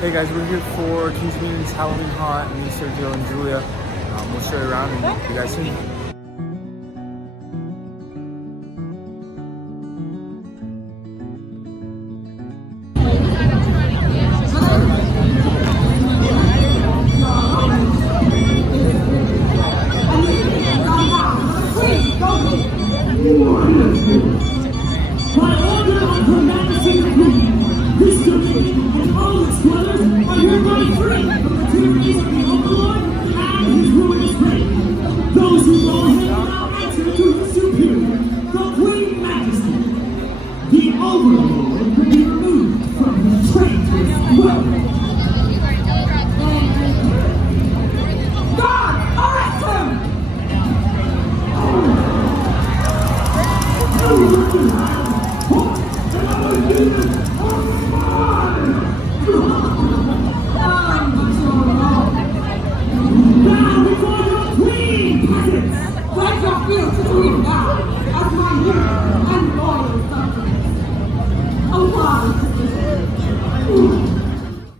Hey guys, we're here for Kings Meetings Halloween Haunt. Me, Sergio, and Julia. We'll show you around and you guys soon. By order of Her Majesty the Queen, this domain and all its dwellers are hereby free from the tyrannies of the Overlord and his ruinous reign. Those who know him now answer to his superior, the Queen Majesty. The Overlord will be removed from his traitorous dwelling. God, arrest him!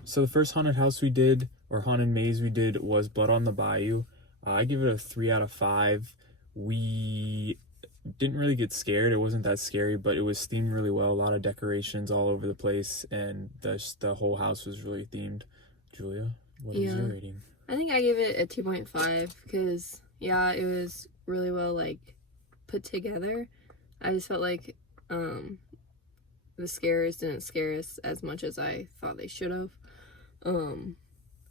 So the first haunted house we did, or haunted maze we did, was Blood on the Bayou. I give it a 3 out of 5. We didn't really get scared. It wasn't that scary, but it was themed really well. A lot of decorations all over the place, and the whole house was really themed. Julia, what is your rating? I think I gave it a 2.5 because, yeah, it was really well, like, put together. I just felt like the scares didn't scare us as much as I thought they should have.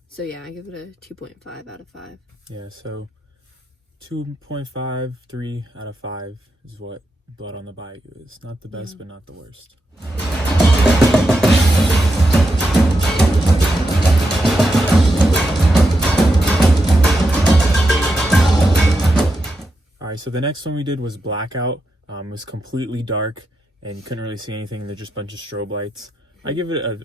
So, yeah, I give it a 2.5 out of 5. Yeah, so 2.5, 3 out of 5 is what Blood on the Bayou is. Not the best, but not the worst. Alright, so the next one we did was Blackout. It was completely dark, and you couldn't really see anything. They're just a bunch of strobe lights. I give it, a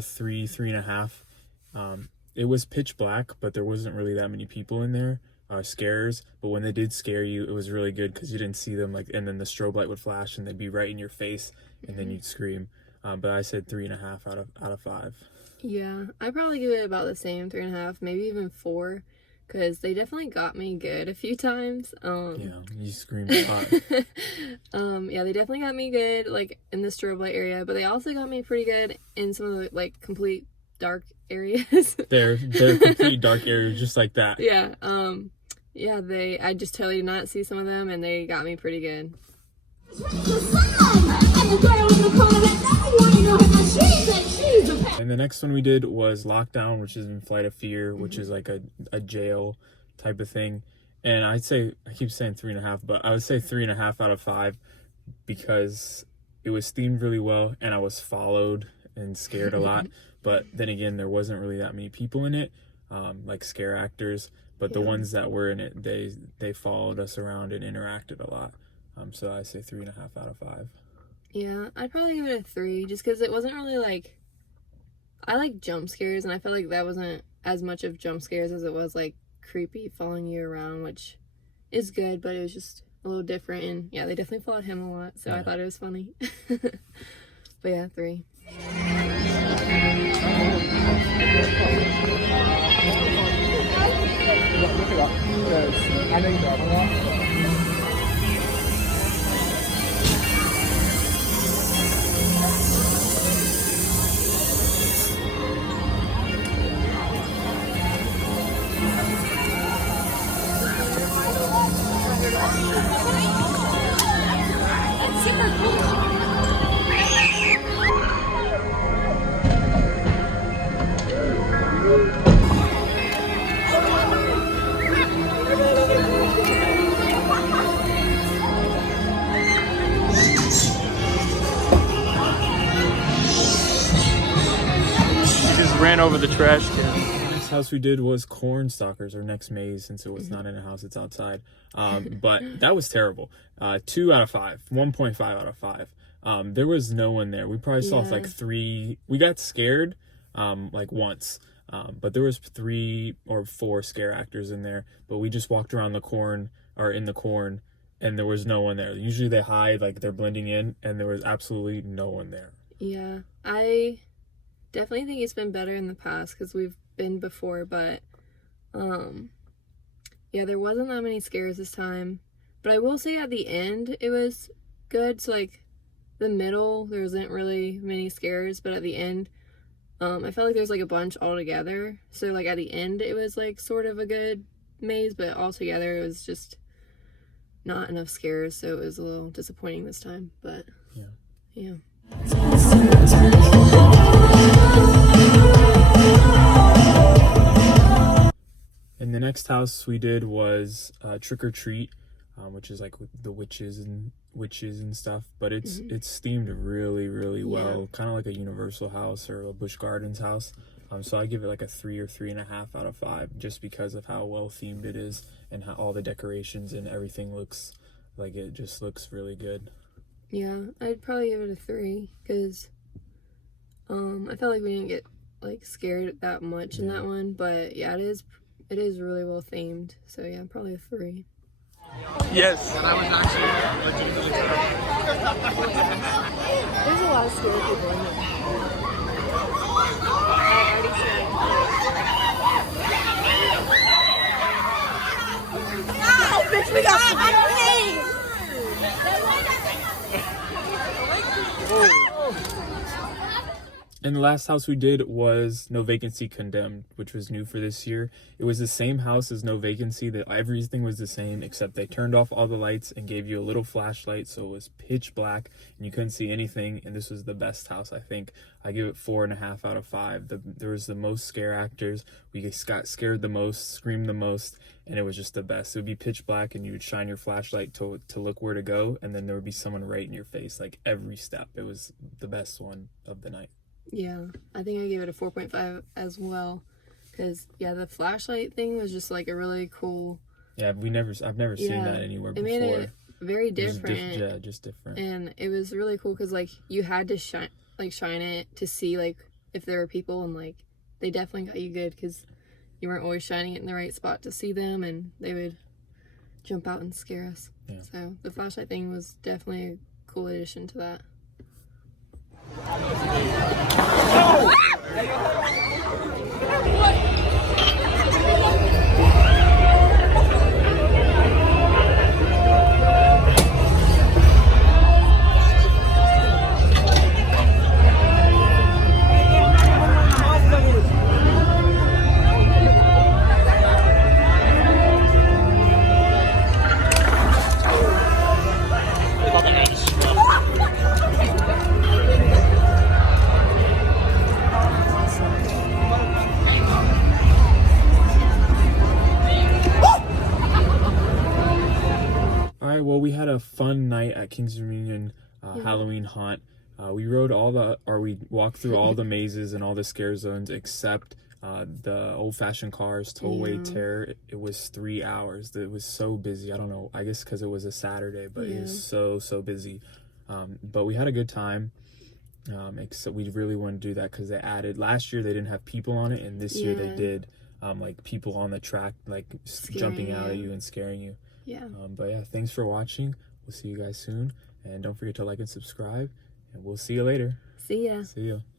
3, 3.5. It was pitch black, but there wasn't really that many people in there. Scares, but when they did scare you, it was really good because you didn't see them, like, and then the strobe light would flash and they'd be right in your face, and then you'd scream. But I said 3.5 out of 5. Yeah, I probably give it about the same, 3.5, maybe even 4, because they definitely got me good a few times. Yeah, you screamed a lot. Yeah, they definitely got me good, like, in the strobe light area, but they also got me pretty good in some of the, like, complete dark areas. they're complete dark areas, just like that. Yeah, yeah, I just totally did not see some of them, and they got me pretty good. And the next one we did was Lockdown, which is in Flight of Fear, which is like a jail type of thing. And I keep saying 3.5, but I would say 3.5 out of 5 because it was themed really well, and I was followed and scared a lot. But then again, there wasn't really that many people in it, like scare actors. But the ones that were in it, they followed us around and interacted a lot. So I say 3.5 out of 5. Yeah, I'd probably give it a 3, just because it wasn't really like, I like jump scares, and I felt like that wasn't as much of jump scares as it was like creepy following you around, which is good, but it was just a little different. And yeah, they definitely followed him a lot, so I thought it was funny. But yeah, 3. Look it up, because I know you got one. Ran over the trash can. Next house we did was Cornstalkers, our next maze, since it was not in a house, it's outside. But that was terrible. 2 out of 5, 1.5 out of 5. There was no one there. We probably saw like 3. We got scared like once, but there was 3 or 4 scare actors in there. But we just walked around the corn, or in the corn, and there was no one there. Usually they hide, like they're blending in, and there was absolutely no one there. Yeah, I definitely think it's been better in the past because we've been before, but yeah, there wasn't that many scares this time. But I will say at the end it was good. So like the middle, there wasn't really many scares, but at the end, I felt like there's like a bunch all together. So like at the end it was like sort of a good maze, but all together it was just not enough scares, so it was a little disappointing this time. But yeah. And the next house we did was Trick or Treat, which is like with the witches and stuff. But it's themed really well, kind of like a Universal house or a Busch Gardens house. So I give it like a 3 or 3.5 out of 5, just because of how well themed it is and how all the decorations and everything looks like it just looks really good. Yeah, I'd probably give it a 3 because I felt like we didn't get like scared that much in that one. But yeah, it is really well themed. So yeah, probably a 3. Yes. There's a lot of scary people in there. I've already seen Oh, bitch, we got paid. And the last house we did was No Vacancy Condemned, which was new for this year. It was the same house as No Vacancy. That everything was the same, except they turned off all the lights and gave you a little flashlight, so it was pitch black and you couldn't see anything. And this was the best house, I think. I give it 4.5 out of 5. There was the most scare actors. We got scared the most, screamed the most, and it was just the best. It would be pitch black and you would shine your flashlight to look where to go, and then there would be someone right in your face, like every step. It was the best one of the night. Yeah, I think I gave it a 4.5 as well, because yeah, the flashlight thing was just like a really cool. Yeah, I've never seen that anywhere before. It made it very different. Just different. And it was really cool because like you had to shine it to see like if there were people, and like they definitely got you good because you weren't always shining it in the right spot to see them, and they would jump out and scare us. Yeah. So the flashlight thing was definitely a cool addition to that. Well, we had a fun night at King's Dominion Halloween Haunt. We walked through all the mazes and all the scare zones except the old-fashioned cars tollway terror. It was 3 hours. It was so busy. I don't know, I guess because it was a Saturday, but it was so busy. But we had a good time. Except we really want to do that because they added, last year they didn't have people on it, and this year they did, like people on the track, like jumping out at you and scaring you. Yeah. But yeah, thanks for watching. We'll see you guys soon, and don't forget to like and subscribe, and we'll see you later. See ya. See ya.